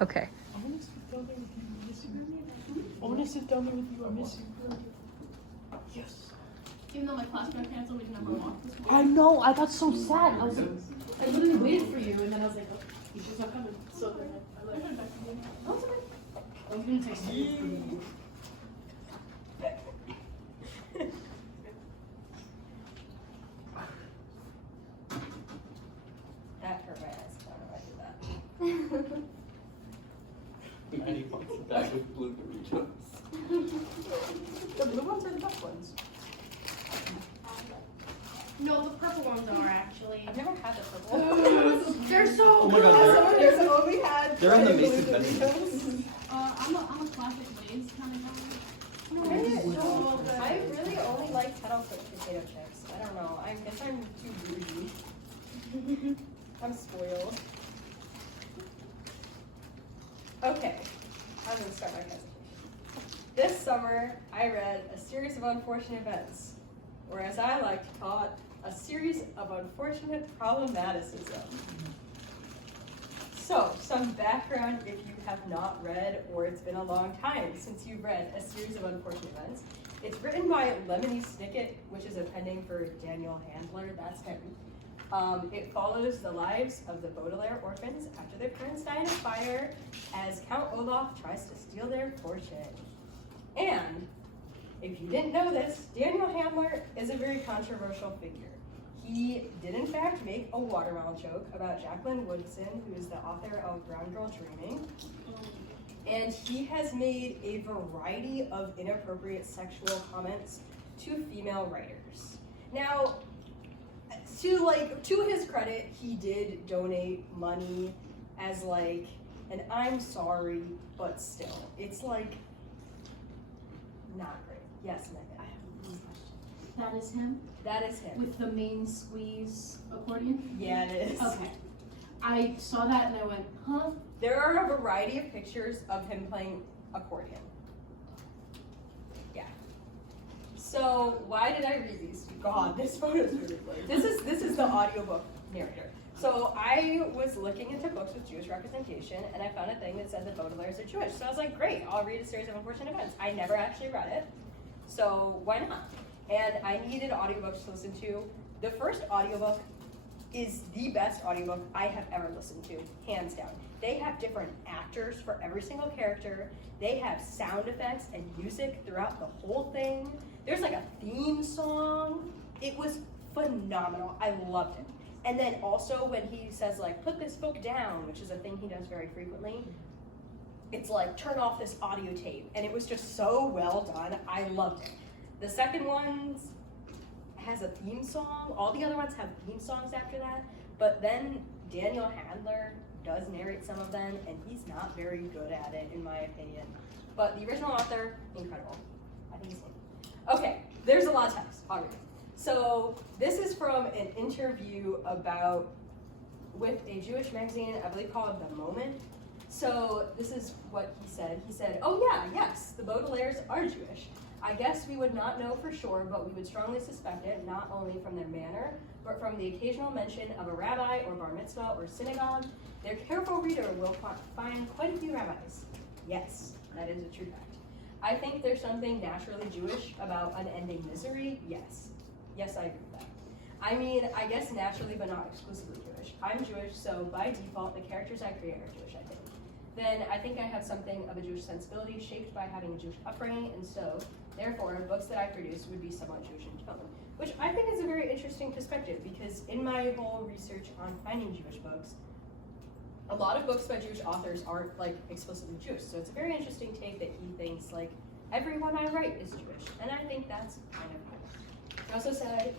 Okay. I want to sit down there with you. I miss you. I want to sit down there with you. I miss you. Yes. Even though my class got canceled, we didn't have a walk this I morning. know. I got so sad. I was like, I literally waited for you, and then I was like, oh, he's just not coming. So then I left. Oh, it's okay. I was gonna text you. That hurt my eyes. I don't know why I did that. Maddie wants a bag of blueberry chips. The blue ones are the best ones. No, the purple ones are actually. I've never had the purple ones. They're so Oh my god, There's only had. they're on the red Mason blueberry Bennett. I'm a classic Lay's kind of guy. No, I really only like kettle cooked potato chips. I don't know. I guess I'm too bougie. I'm spoiled. Okay, I'm gonna start my presentation. This summer, I read A Series of Unfortunate Events, or as I like to call it, a series of unfortunate problematicism. So, some background if you have not read, or it's been a long time since you've read A Series of Unfortunate Events. It's written by Lemony Snicket, which is a pen name for Daniel Handler, that's him. It follows the lives of the Baudelaire orphans after their parents die in a fire as Count Olaf tries to steal their fortune. And, if you didn't know this, Daniel Handler is a very controversial figure. He did in fact make a watermelon joke about Jacqueline Woodson, who is the author of Brown Girl Dreaming. And he has made a variety of inappropriate sexual comments to female writers. Now, to his credit, he did donate money as like an I'm sorry, but still. It's like not great. Yes, Megan. I have one question. That is him? That is him. With the main squeeze accordion? Yeah, it is. Okay. I saw that and I went, huh? There are a variety of pictures of him playing accordion. Yeah. So why did I read these? God, this photo is really good. This is the audiobook narrator. So I was looking into books with Jewish representation, and I found a thing that said that Baudelaires are Jewish. So I was like, great, I'll read A Series of Unfortunate Events. I never actually read it, so why not? And I needed audiobooks to listen to. The first audiobook is the best audiobook I have ever listened to, hands down. They have different actors for every single character. They have sound effects and music throughout the whole thing. There's like a theme song. It was phenomenal. I loved it. And then also when he says like, put this book down, which is a thing he does very frequently, it's like, turn off this audio tape. And it was just so well done. I loved it. The second one has a theme song. All the other ones have theme songs after that. But then Daniel Handler does narrate some of them, and he's not very good at it, in my opinion. But the original author, incredible. I think he's good. Okay, there's a lot of text. I'll read it. So this is from an interview with a Jewish magazine, I believe called The Moment. So this is what he said. He said, oh yeah, yes, the Baudelaires are Jewish. I guess we would not know for sure, but we would strongly suspect it, not only from their manner, but from the occasional mention of a rabbi or bar mitzvah or synagogue. Their careful reader will find quite a few rabbis. Yes, that is a true fact. I think there's something naturally Jewish about unending misery. Yes. Yes, I agree with that. I mean, I guess naturally, but not exclusively Jewish. I'm Jewish, so by default, the characters I create are Jewish, I think. Then I think I have something of a Jewish sensibility shaped by having a Jewish upbringing, and so, therefore, books that I produce would be somewhat Jewish in tone. Which I think is a very interesting perspective, because in my whole research on finding Jewish books, a lot of books by Jewish authors aren't like explicitly Jewish. So it's a very interesting take that he thinks like everyone I write is Jewish. And I think that's kind of cool. He also said,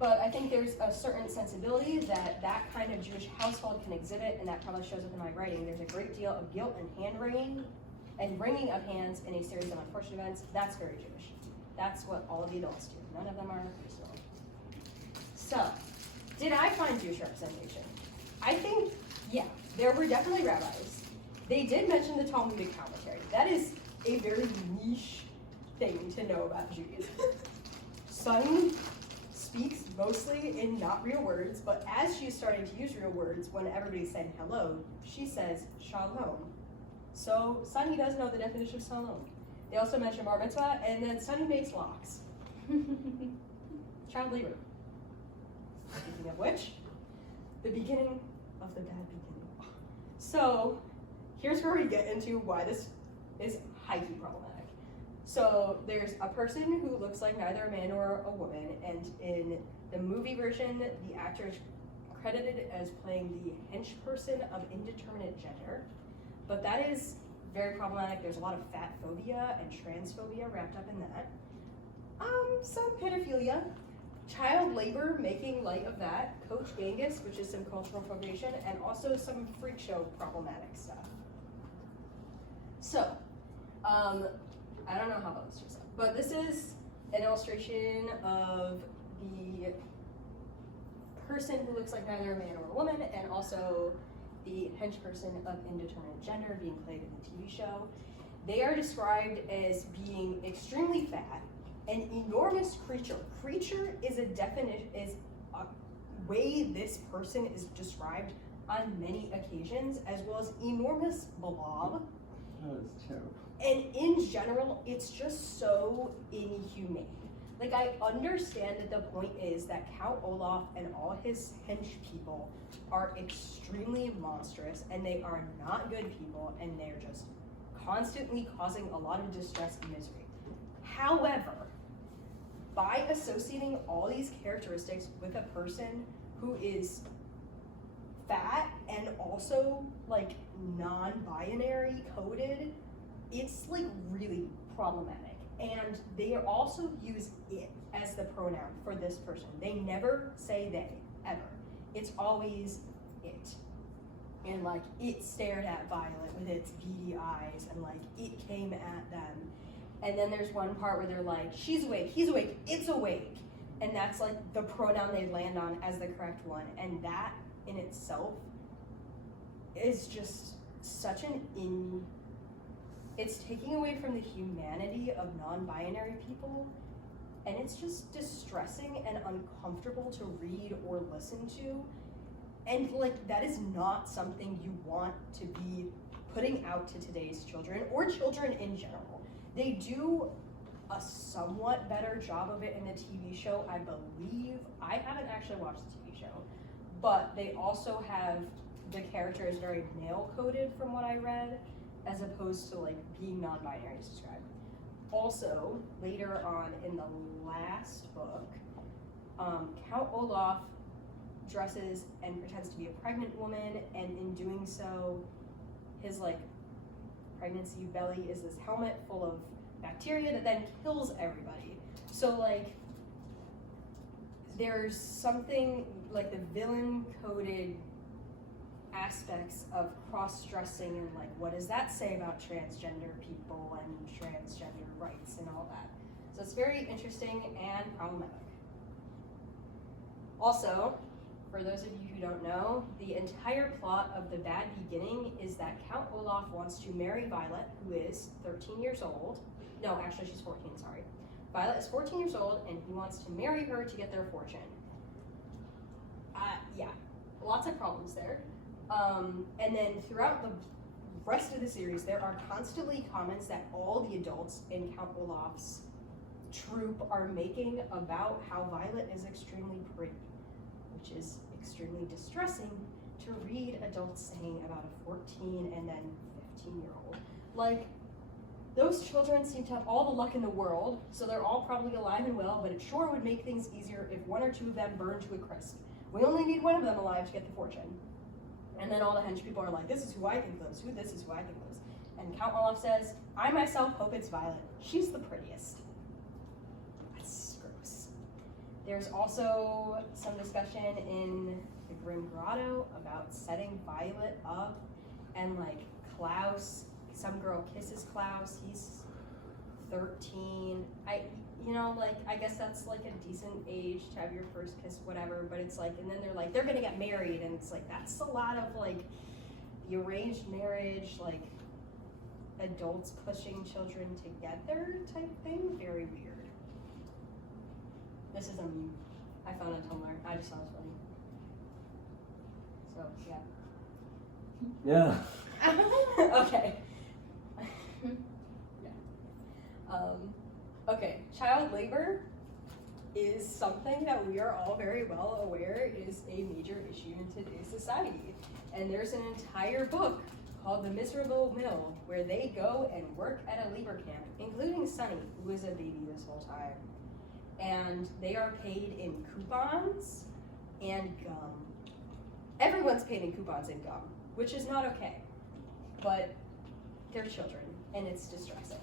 but I think there's a certain sensibility that kind of Jewish household can exhibit, and that probably shows up in my writing. There's a great deal of guilt and hand-wringing and wringing of hands in a series of unfortunate events. That's very Jewish. That's what all of the adults do. None of them are personal. So, did I find Jewish representation? I think, yeah, there were definitely rabbis. They did mention the Talmudic commentary. That is a very niche thing to know about Judaism. Sun speaks mostly in not real words, but as she's starting to use real words, when everybody's saying hello, she says shalom. So Sunny does know the definition of shalom. They also mention bar mitzvah, and then Sunny makes locks. Child labor. Speaking of which, the beginning of the bad beginning. So here's where we get into why this is highly problematic. So there's a person who looks like neither a man nor a woman, and in the movie version, the actor is credited as playing the hench person of indeterminate gender. But that is very problematic. There's a lot of fat phobia and transphobia wrapped up in that. Some pedophilia, child labor, making light of that, Coach Genghis, which is some cultural appropriation, and also some freak show problematic stuff. So, I don't know how about this, but this is an illustration of the person who looks like neither a man or a woman, and also the hench person of indeterminate gender being played in the TV show. They are described as being extremely fat, an enormous creature. Creature is a definition, is a way this person is described on many occasions, as well as enormous blob. That was terrible. And in general, it's just so inhumane. Like, I understand that the point is that Count Olaf and all his hench people are extremely monstrous, and they are not good people, and they're just constantly causing a lot of distress and misery. However, by associating all these characteristics with a person who is fat and also like non-binary coded, it's like really problematic. And they also use it as the pronoun for this person. They never say they, ever. It's always it. And like, it stared at Violet with its beady eyes, and like, it came at them. And then there's one part where they're like, she's awake, he's awake, it's awake. And that's like the pronoun they land on as the correct one. And that in itself is just such an it's taking away from the humanity of non-binary people, and it's just distressing and uncomfortable to read or listen to. And like, that is not something you want to be putting out to today's children, or children in general. They do a somewhat better job of it in the TV show, I believe. I haven't actually watched the TV show, but they also have, the character is very male-coded from what I read, as opposed to like being non-binary as described. Also, later on in the last book, Count Olaf dresses and pretends to be a pregnant woman, and in doing so, his like pregnancy belly is this helmet full of bacteria that then kills everybody. So like, there's something like the villain coded aspects of cross-dressing, and like, what does that say about transgender people and transgender rights and all that? So it's very interesting and problematic. Also, for those of you who don't know, the entire plot of The Bad Beginning is that Count Olaf wants to marry Violet, who is 13 years old. No, actually she's 14, sorry. Violet is 14 years old, and he wants to marry her to get their fortune. Yeah, lots of problems there. And then throughout the rest of the series, there are constantly comments that all the adults in Count Olaf's troupe are making about how Violet is extremely pretty, which is extremely distressing to read adults saying about a 14 and then 15-year-old. Like, those children seem to have all the luck in the world, so they're all probably alive and well, but it sure would make things easier if one or two of them burned to a crisp. We only need one of them alive to get the fortune. And then all the hench people are like, this is who I think lives, this is who I think lives. And Count Olaf says, I myself hope it's Violet. She's the prettiest. That's gross. There's also some discussion in the Grim Grotto about setting Violet up, and like Klaus, some girl kisses Klaus, he's 13. I guess that's like a decent age to have your first kiss, whatever, but it's like, and then they're like, they're gonna get married, and it's like, that's a lot of like the arranged marriage, like adults pushing children together type thing, very weird. This is I found on Tumblr. I just thought it was funny. So, yeah. Yeah. Okay. Okay, child labor is something that we are all very well aware is a major issue in today's society. And there's an entire book called The Miserable Mill where they go and work at a labor camp, including Sunny, who was a baby this whole time. And they are paid in coupons and gum. Everyone's paid in coupons and gum, which is not okay. But they're children, and it's distressing.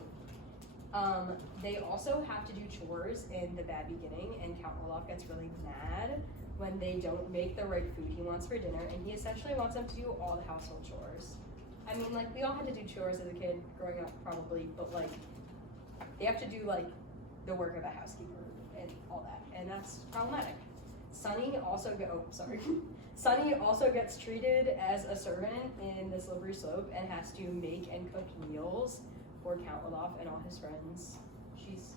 They also have to do chores in the bad beginning, and Count Olaf gets really mad when they don't make the right food he wants for dinner, and he essentially wants them to do all the household chores. I mean, like, we all had to do chores as a kid growing up, probably, but, like, they have to do, like, the work of a housekeeper and all that, and that's problematic. Sunny also Sunny also gets treated as a servant in the Slippery Slope and has to make and cook meals for Count Olaf and all his friends. She's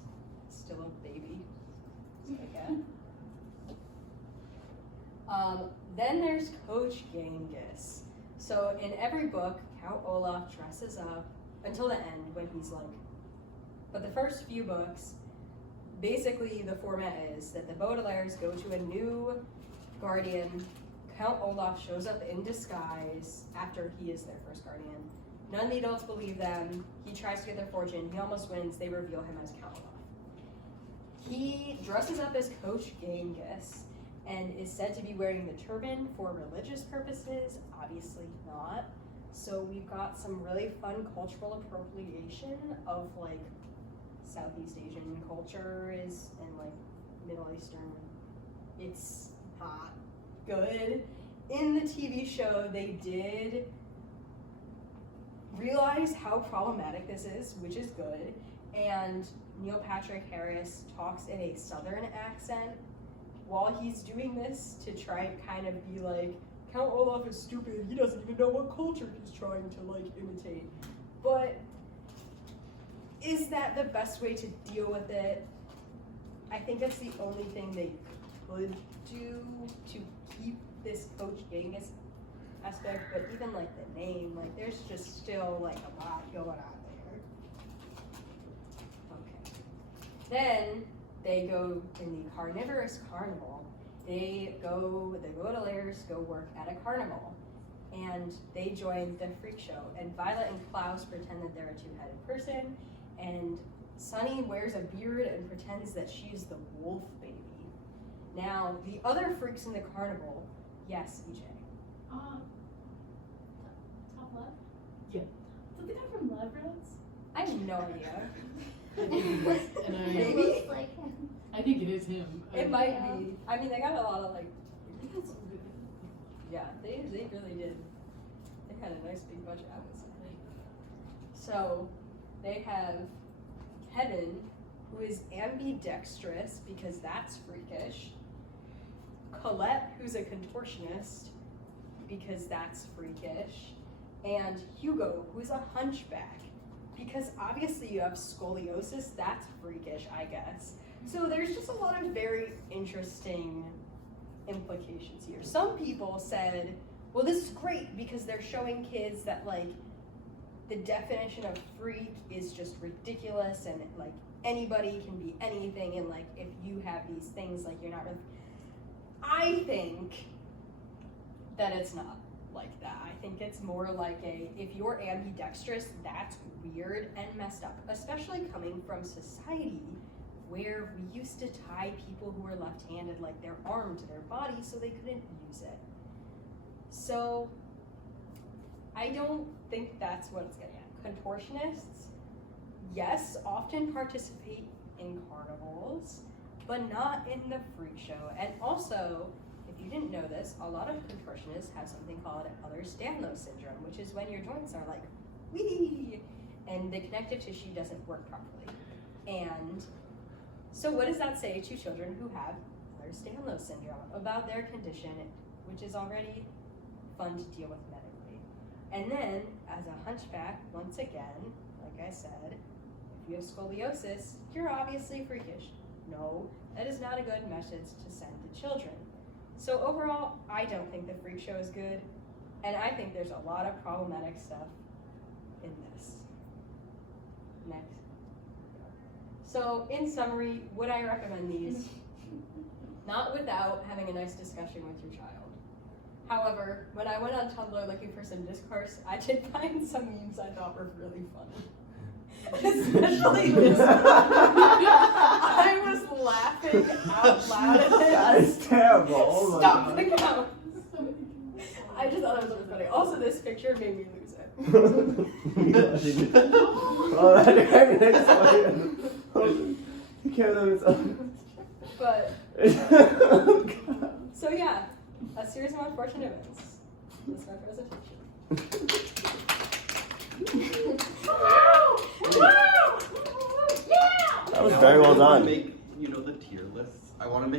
still a baby. Then there's Coach Genghis. So in every book, Count Olaf dresses up until the end when he's like, but the first few books, basically the format is that the Baudelaires go to a new guardian. Count Olaf shows up in disguise after he is their first guardian. None of the adults believe them. He tries to get their fortune. He almost wins. They reveal him as Count Olaf. He dresses up as Coach Genghis and is said to be wearing the turban for religious purposes. Obviously not. So we've got some really fun cultural appropriation of like Southeast Asian culture is and like Middle Eastern. It's not good. In the TV show, they did realize how problematic this is, which is good. And Neil Patrick Harris talks in a Southern accent while he's doing this to try and kind of be like, Count Olaf is stupid, he doesn't even know what culture he's trying to like imitate. But is that the best way to deal with it? I think that's the only thing they could do to keep this Coach Genghis aspect, but even like the name, like there's just still like a lot going on there. Okay. Then they go in the carnivorous carnival. The Baudelaires go work at a carnival, and they join the freak show. And Violet and Klaus pretend that they're a two-headed person, and Sunny wears a beard and pretends that she's the wolf baby. Now, the other freaks in the carnival, yes, EJ. Top left? Yeah. Is that the guy from Leverage? I have no idea. It Maybe? looks like him. I think it is him. It might be. I mean, they got a lot of like. Yeah, they really did. They had a nice big budget, I would say. So, they have Kevin, who is ambidextrous because that's freakish. Colette, who's a contortionist because that's freakish. And Hugo, who's a hunchback because obviously you have scoliosis, that's freakish, I guess. So there's just a lot of very interesting implications here. Some people said, well, this is great because they're showing kids that like the definition of freak is just ridiculous and like anybody can be anything, and like if you have these things, like you're not really. I think that it's not like that. I think it's more like if you're ambidextrous, that's weird and messed up, especially coming from society where we used to tie people who were left-handed, like their arm to their body so they couldn't use it. So I don't think that's what it's getting at. Contortionists, yes, often participate in carnivals, but not in the freak show. And also, if you didn't know this, a lot of contortionists have something called Ehlers-Danlos syndrome, which is when your joints are like, wee, and the connective tissue doesn't work properly. And so what does that say to children who have Ehlers-Danlos syndrome about their condition, which is already fun to deal with medically? And then, as a hunchback, once again, like I said, if you have scoliosis, you're obviously freakish. No, that is not a good message to send to children. So overall, I don't think the freak show is good, and I think there's a lot of problematic stuff in this. Next. So in summary, would I recommend these? Not without having a nice discussion with your child. However, when I went on Tumblr looking for some discourse, I did find some memes I thought were really funny. Especially this one. I was laughing out loud at it. That is terrible. Oh my Stop God. the count. I just thought it was really funny. Also, this picture made me lose it. Oh, that you can't lose. But, so yeah, a series of unfortunate events. That's my presentation. That was very well done. Make, you know, the tier lists. I want to make